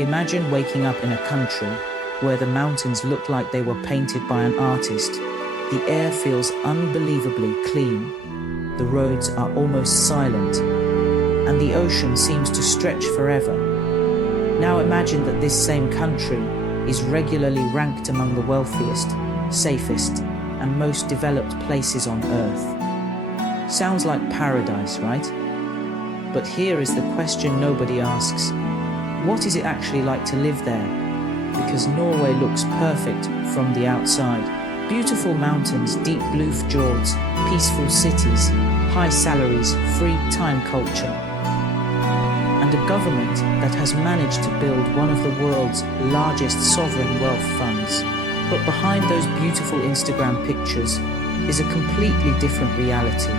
Imagine waking up in a country where the mountains look like they were painted by an artist. The air feels unbelievably clean. The roads are almost silent, and the ocean seems to stretch forever. Now imagine that this same country is regularly ranked among the wealthiest, safest, and most developed places on Earth. Sounds like paradise, right? But here is the question nobody asks. What is it actually like to live there? Because Norway looks perfect from the outside. Beautiful mountains, deep blue fjords, peaceful cities, high salaries, free time culture. And a government that has managed to build one of the world's largest sovereign wealth funds. But behind those beautiful Instagram pictures is a completely different reality.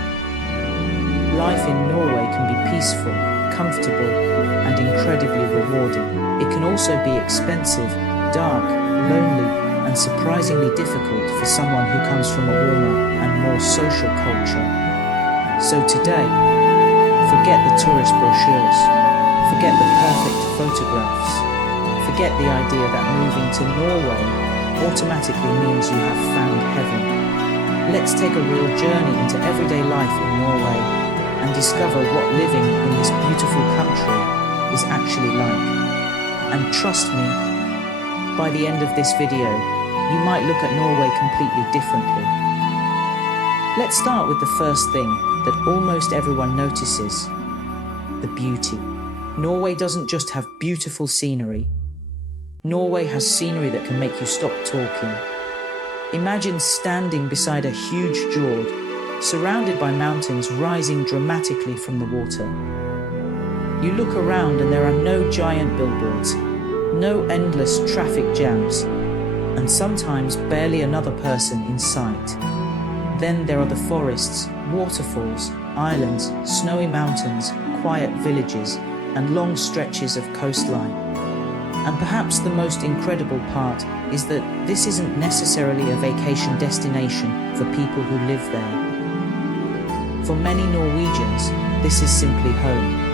Life in Norway can be peaceful, comfortable, and incredibly rewarding. It can also be expensive, dark, lonely, and surprisingly difficult for someone who comes from a warmer and more social culture. So today, forget the tourist brochures, forget the perfect photographs, forget the idea that moving to Norway automatically means you have found heaven. Let's take a real journey into everyday life in Norway and discover what living in this beautiful country is actually like. And trust me, by the end of this video, you might look at Norway completely differently. Let's start with the first thing that almost everyone notices: the beauty. Norway doesn't just have beautiful scenery. Norway has scenery that can make you stop talking. Imagine standing beside a huge fjord, surrounded by mountains rising dramatically from the water. You look around and there are no giant billboards, no endless traffic jams, and sometimes barely another person in sight. Then there are the forests, waterfalls, islands, snowy mountains, quiet villages, and long stretches of coastline. And perhaps the most incredible part is that this isn't necessarily a vacation destination for people who live there. For many Norwegians, this is simply home.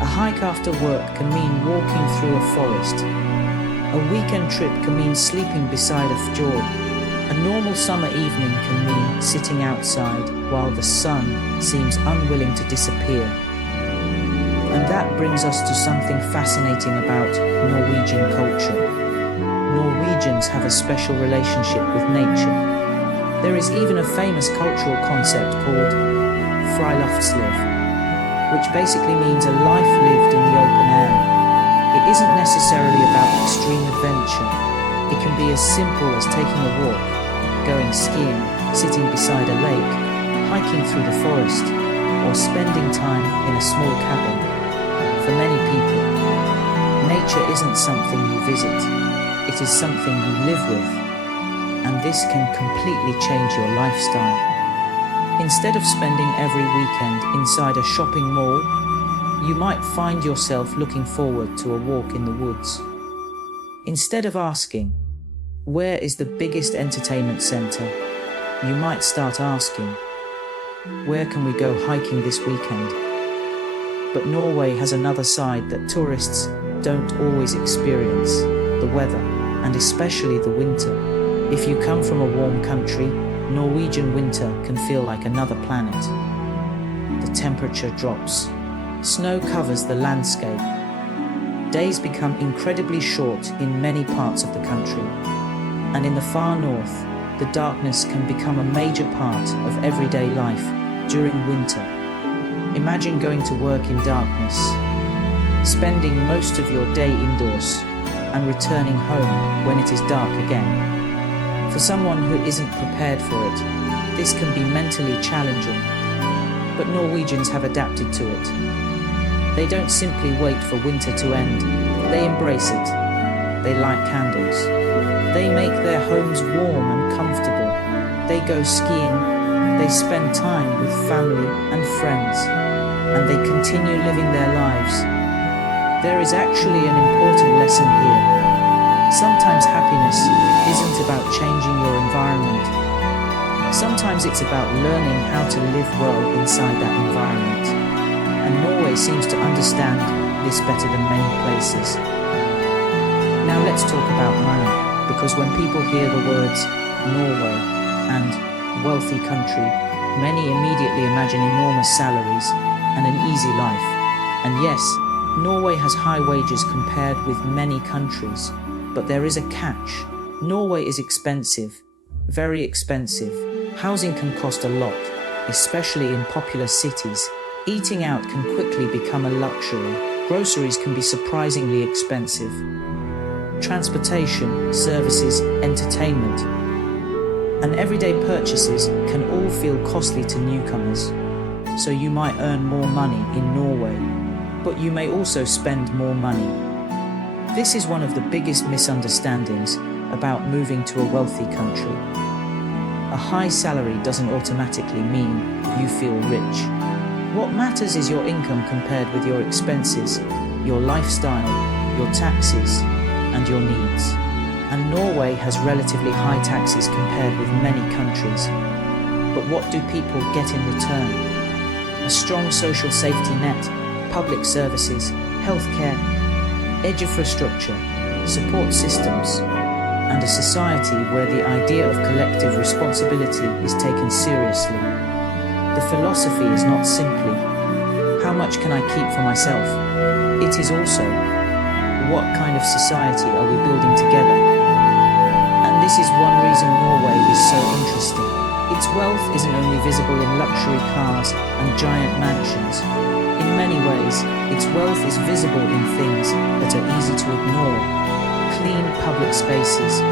A hike after work can mean walking through a forest. A weekend trip can mean sleeping beside a fjord. A normal summer evening can mean sitting outside while the sun seems unwilling to disappear. And that brings us to something fascinating about Norwegian culture. Norwegians have a special relationship with nature. There is even a famous cultural concept called friluftsliv, which basically means a life lived in the open air. It isn't necessarily about extreme adventure. It can be as simple as taking a walk, going skiing, sitting beside a lake, hiking through the forest, or spending time in a small cabin. For many people, nature isn't something you visit, it is something you live with, and this can completely change your lifestyle. Instead of spending every weekend inside a shopping mall, you might find yourself looking forward to a walk in the woods. Instead of asking, where is the biggest entertainment center, you might start asking, where can we go hiking this weekend? But Norway has another side that tourists don't always experience: the weather, and especially the winter. If you come from a warm country, Norwegian winter can feel like another planet. The temperature drops. Snow covers the landscape. Days become incredibly short in many parts of the country. And in the far north, the darkness can become a major part of everyday life during winter. Imagine going to work in darkness, spending most of your day indoors, and returning home when it is dark again. For someone who isn't prepared for it, this can be mentally challenging, but Norwegians have adapted to it. They don't simply wait for winter to end, they embrace it. They light candles. They make their homes warm and comfortable. They go skiing. They spend time with family and friends, and they continue living their lives. There is actually an important lesson here. Sometimes happiness isn't about changing your environment. Sometimes it's about learning how to live well inside that environment. And Norway seems to understand this better than many places. Now let's talk about money, because when people hear the words Norway and wealthy country, many immediately imagine enormous salaries and an easy life. And yes, Norway has high wages compared with many countries, but there is a catch. Norway is expensive, very expensive. Housing can cost a lot, especially in popular cities. Eating out can quickly become a luxury. Groceries can be surprisingly expensive. Transportation, services, entertainment, and everyday purchases can all feel costly to newcomers. So you might earn more money in Norway, but you may also spend more money. This is one of the biggest misunderstandings about moving to a wealthy country. A high salary doesn't automatically mean you feel rich. What matters is your income compared with your expenses, your lifestyle, your taxes, and your needs. And Norway has relatively high taxes compared with many countries. But what do people get in return? A strong social safety net, public services, healthcare, infrastructure, support systems, and a society where the idea of collective responsibility is taken seriously. The philosophy is not simply, how much can I keep for myself? It is also, what kind of society are we building together? And this is one reason Norway is so interesting. Its wealth isn't only visible in luxury cars and giant mansions. In many ways, its wealth is visible in things that are easy to ignore. Clean public spaces,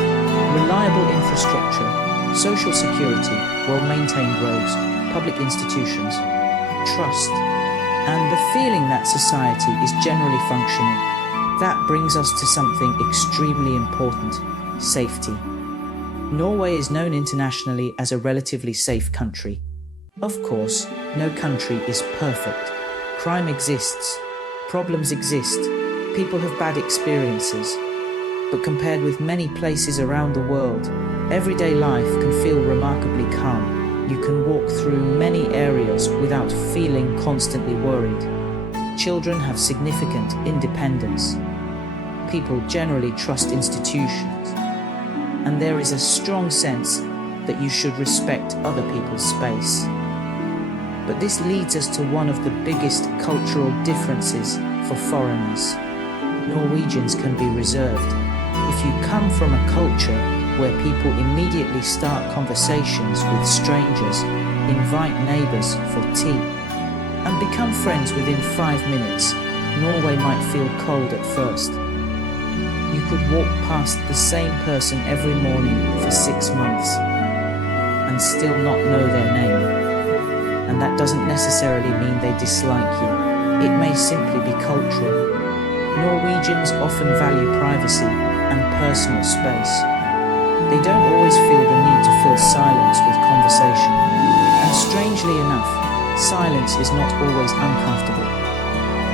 reliable infrastructure, social security, well-maintained roads, public institutions, trust, and the feeling that society is generally functioning. That brings us to something extremely important: safety. Norway is known internationally as a relatively safe country. Of course, no country is perfect. Crime exists, problems exist, people have bad experiences. But compared with many places around the world, everyday life can feel remarkably calm. You can walk through many areas without feeling constantly worried. Children have significant independence. People generally trust institutions. And there is a strong sense that you should respect other people's space. But this leads us to one of the biggest cultural differences for foreigners. Norwegians can be reserved. If you come from a culture where people immediately start conversations with strangers, invite neighbors for tea, and become friends within 5 minutes, Norway might feel cold at first. You could walk past the same person every morning for 6 months and still not know their name. And that doesn't necessarily mean they dislike you. It may simply be cultural. Norwegians often value privacy and personal space. They don't always feel the need to fill silence with conversation. And strangely enough, silence is not always uncomfortable.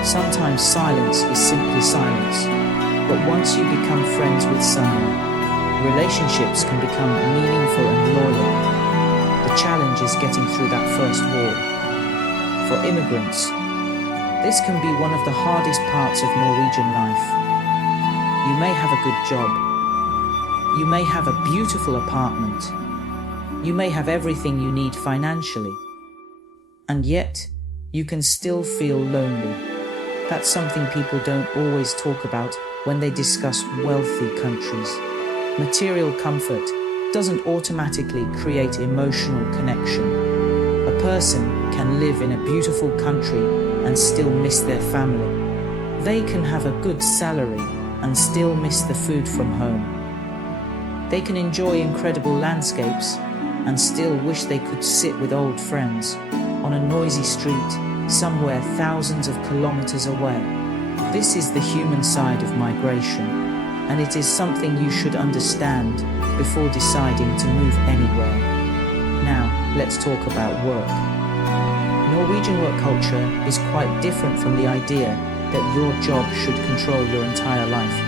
Sometimes silence is simply silence. But once you become friends with someone, relationships can become meaningful and loyal. The challenge is getting through that first wall. For immigrants, this can be one of the hardest parts of Norwegian life. You may have a good job. You may have a beautiful apartment. You may have everything you need financially. And yet, you can still feel lonely. That's something people don't always talk about when they discuss wealthy countries. Material comfort doesn't automatically create emotional connection. A person can live in a beautiful country and still miss their family. They can have a good salary and still miss the food from home. They can enjoy incredible landscapes and still wish they could sit with old friends on a noisy street somewhere thousands of kilometers away. This is the human side of migration, and it is something you should understand before deciding to move anywhere. Now, let's talk about work. Norwegian work culture is quite different from the idea that your job should control your entire life.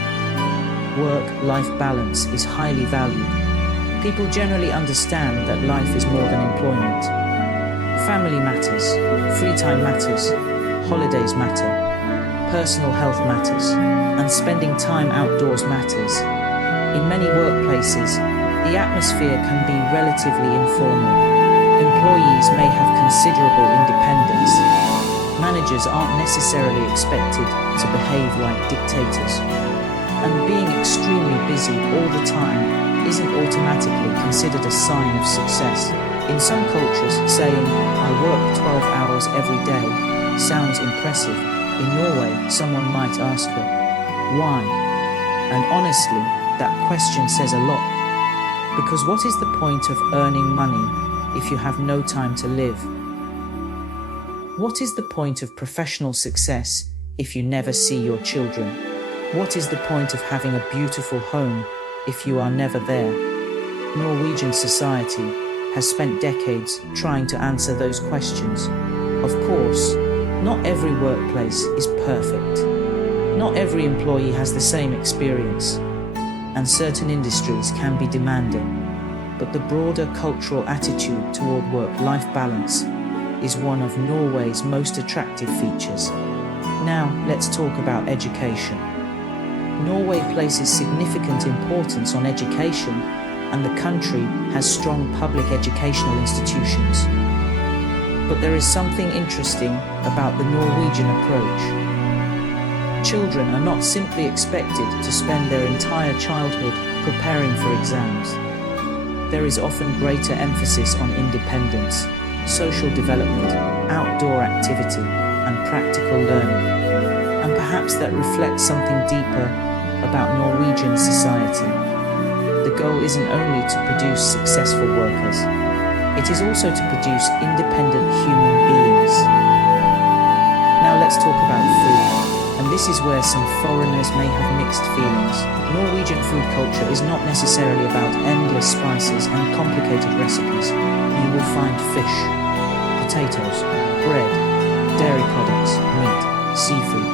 Work-life balance is highly valued. People generally understand that life is more than employment. Family matters, free time matters, holidays matter. Personal health matters, and spending time outdoors matters. In many workplaces, the atmosphere can be relatively informal. Employees may have considerable independence. Managers aren't necessarily expected to behave like dictators. And being extremely busy all the time isn't automatically considered a sign of success. In some cultures, saying, "I work 12 hours every day," sounds impressive. In Norway, someone might ask her, "Why?" And honestly, that question says a lot. Because what is the point of earning money if you have no time to live? What is the point of professional success if you never see your children? What is the point of having a beautiful home if you are never there? Norwegian society has spent decades trying to answer those questions. Of course, not every workplace is perfect. Not every employee has the same experience, and certain industries can be demanding. But the broader cultural attitude toward work-life balance is one of Norway's most attractive features. Now, let's talk about education. Norway places significant importance on education, and the country has strong public educational institutions. But there is something interesting about the Norwegian approach. Children are not simply expected to spend their entire childhood preparing for exams. There is often greater emphasis on independence, social development, outdoor activity, and practical learning. And perhaps that reflects something deeper about Norwegian society. The goal isn't only to produce successful workers, it is also to produce independent human beings. Now let's talk about food, and this is where some foreigners may have mixed feelings. Norwegian food culture is not necessarily about endless spices and complicated recipes. You will find fish, potatoes, bread, dairy products, meat, seafood,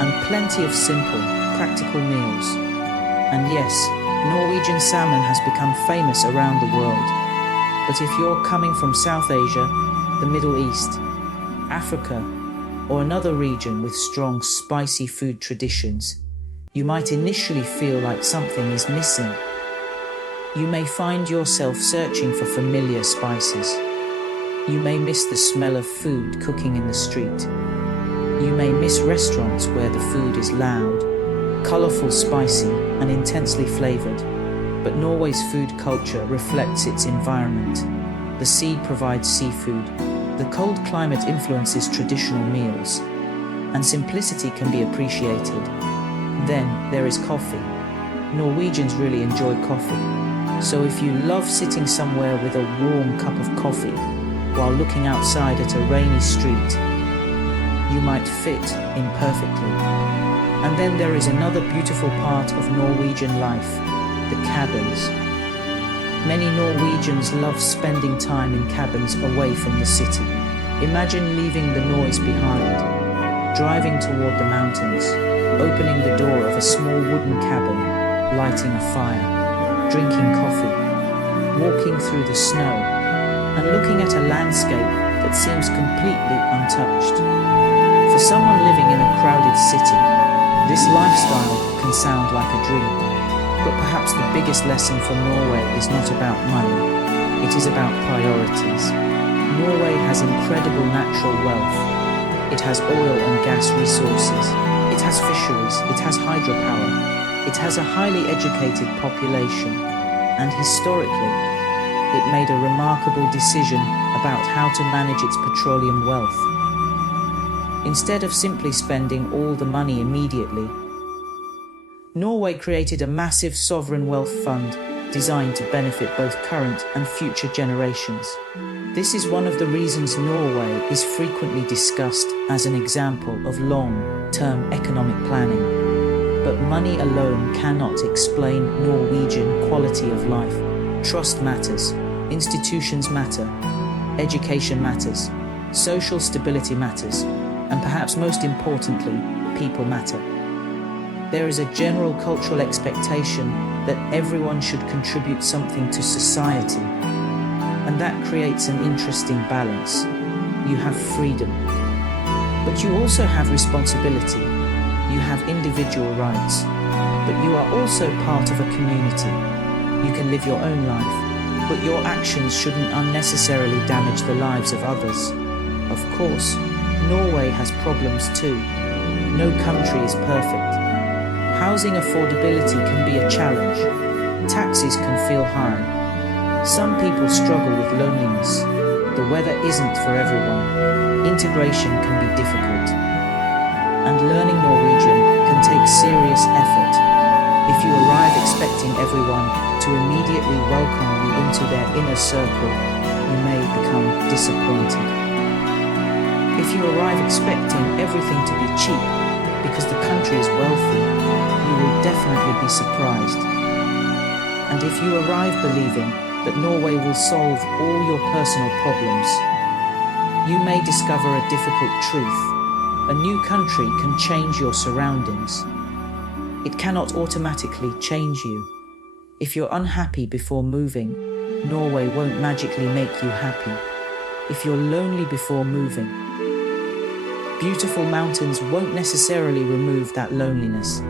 and plenty of simple, practical meals. And yes, Norwegian salmon has become famous around the world. But if you're coming from South Asia, the Middle East, Africa, or another region with strong spicy food traditions, you might initially feel like something is missing. You may find yourself searching for familiar spices. You may miss the smell of food cooking in the street. You may miss restaurants where the food is loud, colorful, spicy, and intensely flavored. But Norway's food culture reflects its environment. The sea provides seafood, the cold climate influences traditional meals, and simplicity can be appreciated. Then there is coffee. Norwegians really enjoy coffee. So if you love sitting somewhere with a warm cup of coffee while looking outside at a rainy street, you might fit in perfectly. And then there is another beautiful part of Norwegian life, the cabins. Many Norwegians love spending time in cabins away from the city. Imagine leaving the noise behind, driving toward the mountains, opening the door of a small wooden cabin, lighting a fire, drinking coffee, walking through the snow, and looking at a landscape that seems completely untouched. For someone living in a crowded city, this lifestyle can sound like a dream. But perhaps the biggest lesson from Norway is not about money, it is about priorities. Norway has incredible natural wealth. It has oil and gas resources. It has fisheries. It has hydropower. It has a highly educated population. And historically, it made a remarkable decision about how to manage its petroleum wealth. Instead of simply spending all the money immediately, Norway created a massive sovereign wealth fund designed to benefit both current and future generations. This is one of the reasons Norway is frequently discussed as an example of long-term economic planning. But money alone cannot explain Norwegian quality of life. Trust matters, institutions matter, education matters, social stability matters, and perhaps most importantly, people matter. There is a general cultural expectation that everyone should contribute something to society, and that creates an interesting balance. You have freedom, but you also have responsibility. You have individual rights, but you are also part of a community. You can live your own life, but your actions shouldn't unnecessarily damage the lives of others. Of course, Norway has problems too. No country is perfect. Housing affordability can be a challenge. Taxes can feel high. Some people struggle with loneliness. The weather isn't for everyone. Integration can be difficult. And learning Norwegian can take serious effort. If you arrive expecting everyone to immediately welcome you into their inner circle, you may become disappointed. If you arrive expecting everything to be cheap because the country is wealthy, you will definitely be surprised. And if you arrive believing that Norway will solve all your personal problems, you may discover a difficult truth. A new country can change your surroundings. It cannot automatically change you. If you're unhappy before moving, Norway won't magically make you happy. If you're lonely before moving, beautiful mountains won't necessarily remove that loneliness.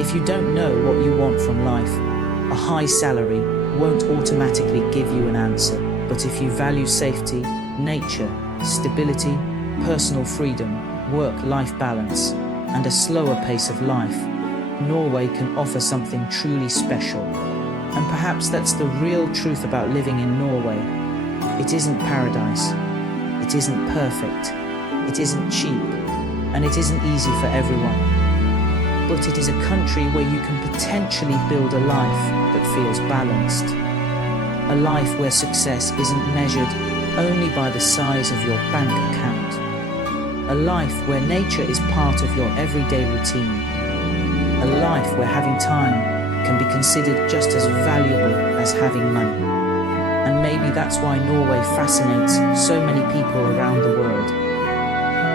If you don't know what you want from life, a high salary won't automatically give you an answer. But if you value safety, nature, stability, personal freedom, work-life balance, and a slower pace of life, Norway can offer something truly special. And perhaps that's the real truth about living in Norway. It isn't paradise. It isn't perfect. It isn't cheap. And it isn't easy for everyone. But it is a country where you can potentially build a life that feels balanced. A life where success isn't measured only by the size of your bank account. A life where nature is part of your everyday routine. A life where having time can be considered just as valuable as having money. And maybe that's why Norway fascinates so many people around the world.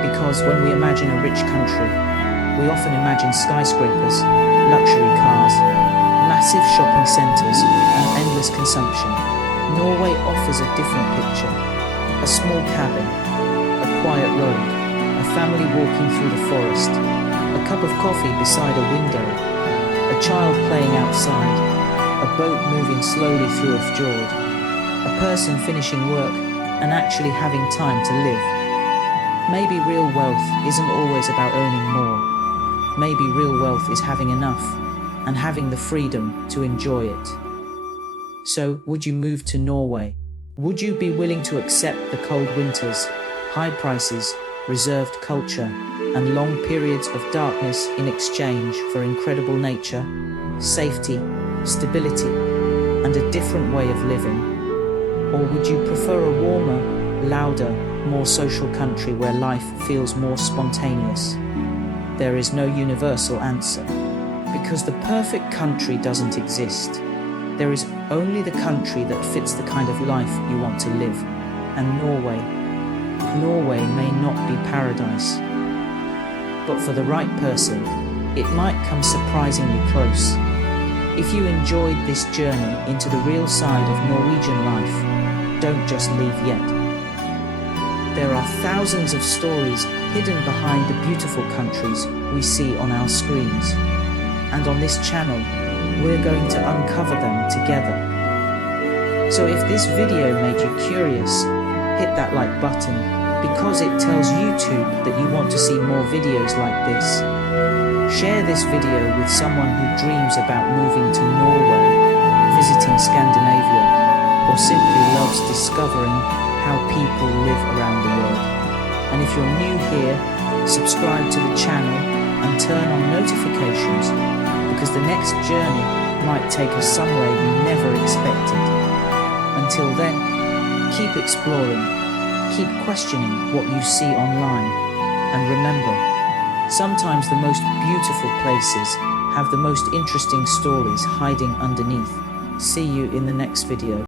Because when we imagine a rich country, we often imagine skyscrapers, luxury cars, massive shopping centres, and endless consumption. Norway offers a different picture. A small cabin, a quiet road, a family walking through the forest, a cup of coffee beside a window, a child playing outside, a boat moving slowly through a fjord, a person finishing work and actually having time to live. Maybe real wealth isn't always about owning more. Maybe real wealth is having enough and having the freedom to enjoy it. So, would you move to Norway? Would you be willing to accept the cold winters, high prices, reserved culture, and long periods of darkness in exchange for incredible nature, safety, stability, and a different way of living? Or would you prefer a warmer, louder, more social country where life feels more spontaneous? There is no universal answer, because the perfect country doesn't exist. There is only the country that fits the kind of life you want to live. And Norway may not be paradise. But for the right person, it might come surprisingly close. If you enjoyed this journey into the real side of Norwegian life, don't just leave yet. There are thousands of stories hidden behind the beautiful countries we see on our screens. And on this channel, we're going to uncover them together. So if this video made you curious, hit that like button, because it tells YouTube that you want to see more videos like this. Share this video with someone who dreams about moving to Norway, visiting Scandinavia, or simply loves discovering how people live around the world. And if you're new here, subscribe to the channel and turn on notifications, because the next journey might take us somewhere you never expected. Until then, keep exploring, keep questioning what you see online, and remember, sometimes the most beautiful places have the most interesting stories hiding underneath. See you in the next video.